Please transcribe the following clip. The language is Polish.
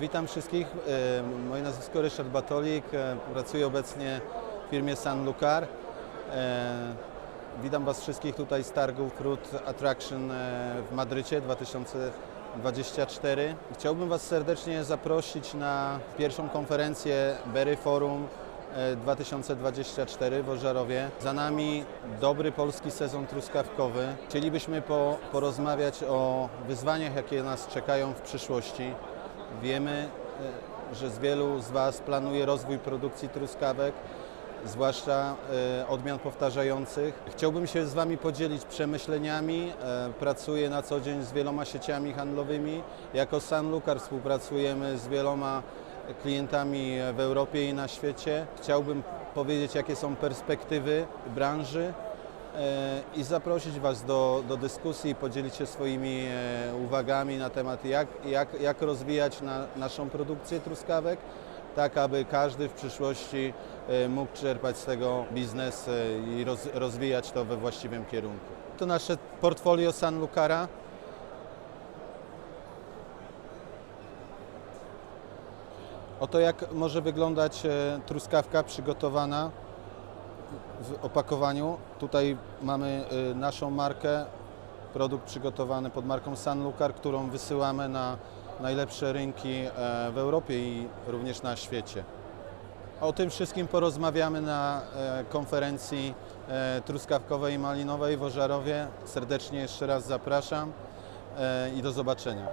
Witam wszystkich. E, Moje nazwisko Ryszard Batolik. E, Pracuję obecnie w firmie San Lucar. E, Witam Was wszystkich tutaj z targu Fruit Attraction w Madrycie 2024. Chciałbym Was serdecznie zaprosić na pierwszą konferencję Berry Forum e, 2024 w Ożarowie. Za nami dobry polski sezon truskawkowy. Chcielibyśmy po, porozmawiać o wyzwaniach, jakie nas czekają w przyszłości. Wiemy, e, że z wielu z Was planuje rozwój produkcji truskawek, zwłaszcza e, odmian powtarzających. Chciałbym się z Wami podzielić przemyśleniami. E, Pracuję na co dzień z wieloma sieciami handlowymi. Jako San Lucar współpracujemy z wieloma klientami w Europie i na świecie. Chciałbym powiedzieć, jakie są perspektywy branży i zaprosić Was do, do dyskusji, podzielić się swoimi e, uwagami na temat, jak, jak, jak rozwijać na, naszą produkcję truskawek, tak aby każdy w przyszłości e, mógł czerpać z tego biznes e, i roz, rozwijać to we właściwym kierunku. To nasze portfolio San Lucara. Oto jak może wyglądać truskawka przygotowana w opakowaniu. Tutaj mamy y, naszą markę, produkt przygotowany pod marką San Lucar, którą wysyłamy na najlepsze rynki e, w Europie i również na świecie. O tym wszystkim porozmawiamy na e, konferencji e, truskawkowej i malinowej w Ożarowie. Serdecznie jeszcze raz zapraszam i do zobaczenia.